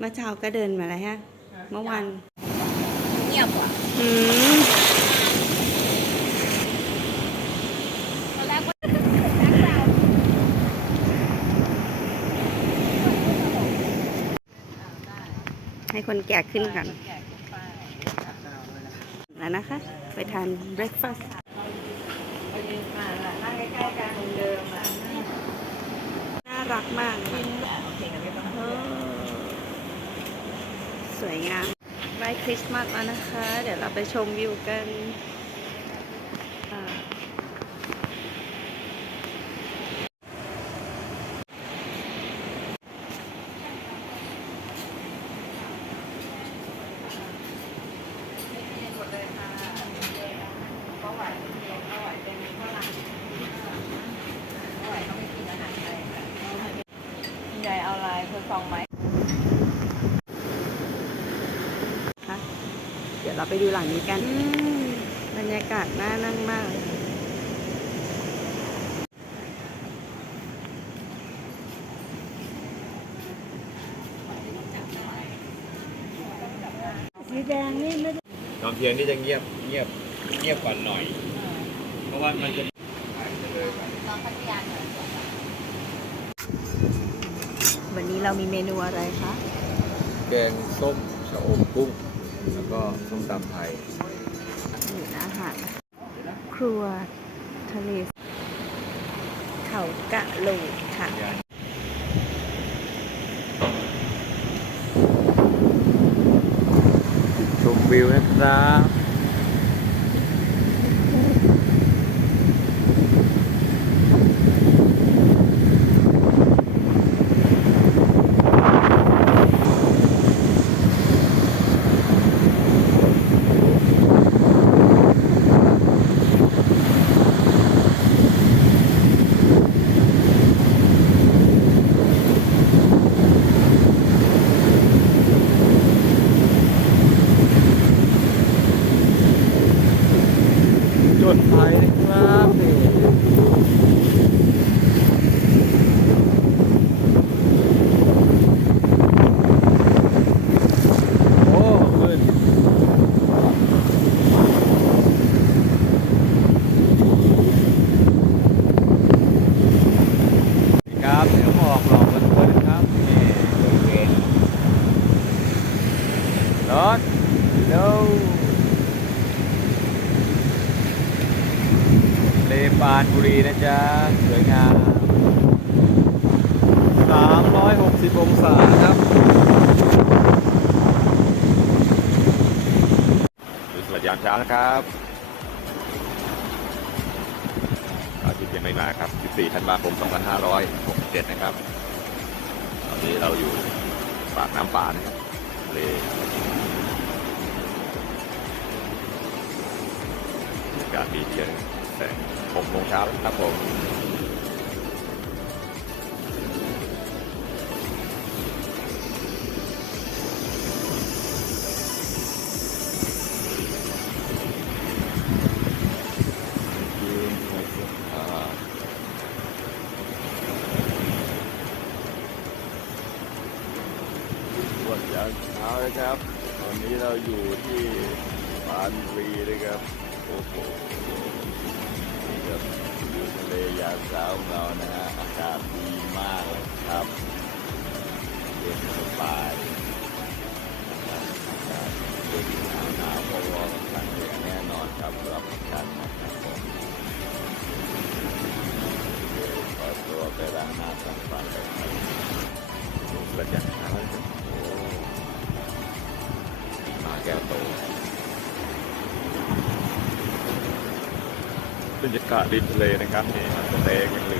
เมื่อเช้าก็เดินมาแล้วฮะ เมื่อวานเงียบว่ะอืมตอนแรกว่าให้คนแก่ขึ้นก่อนแล้วนะคะ ไปทานเบรคฟาสต์น่ารักมากค่ะเออส วยงามไหว้คริสต์มาสแล้วนะคะ เดี๋ยวเราไปชมวิวกันอ่ายายเอาลายเธอซองไหม ค่ะเดี๋ยวเราไปดูหลังนี้กันบรรยากาศน่านั่งมากตอนเพียงนี่จะเงียบเงียบเงียบกว่าหน่อย เพราะว่ามันจะถ่ายไปเลยไปน้องพัทยาเหนือวันนี้เรามีเมนูอะไรคะ แกงส้มชะอมกุ้ง แล้วก็ส้มตำไทยอยู่อาหารครัวทะเลเขากะโหลกค่ะชมวิวนะครับ ดไฟนะครับนี่โอ้ขึ้นครับเดี๋ยวหมอกหลอกกันทุกคนนะครับนี่บริเวณรถเร็ว เลปานบุรีนะจ๊ะ สวยงาม360 องศาครับดูสวัสดียามเช้านะครับอาทิตย์ยังไม่มาครับ 14 ธันวาคม 2567 นะครับ ตอนนี้เราอยู่ปากน้ำป่านะครับเลยกาศดีเที่ย งแต่6โมงเช้าครับผมสวัสดีเช้านะครับตอนนี้เราอยู่ที่ปานบุรีนะครับ โอ้โห นี่ครับวิวทะเลยามเช้าของเรานะฮะอากาศดีมากเลยครับเย็นสบายนะครับอากาศเย็นหนาวหนาวพอรอกันอย่างแน่นอนครับสำหรับกันนะครับผมเดี๋ยวขอตัวไปล้างหน้าทำฟันกันครับลงกระจัดเช้าครับโอ้มาแก้วโต บรรยากาศริมทะเลนะครับนี่สเต็กยังเหลือ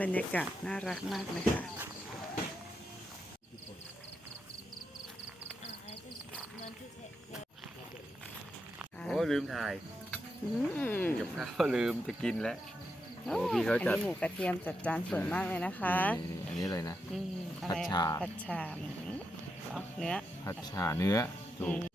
บรรยากาศน่ารักมากเลยค่ะ โอ้ลืมถ่ายอืมกับข้าวลืมจะกินแล้ว โอ้พี่เขาจัด อันนี้หมูกระเทียมจัดจานสวยมากเลยนะคะนี่อันนี้อะไรนะ อืมอะไรผัดอะฉ่า ผัดชาหมูเอาเนื้อ ผัดฉ่าเนื้ออืถูกม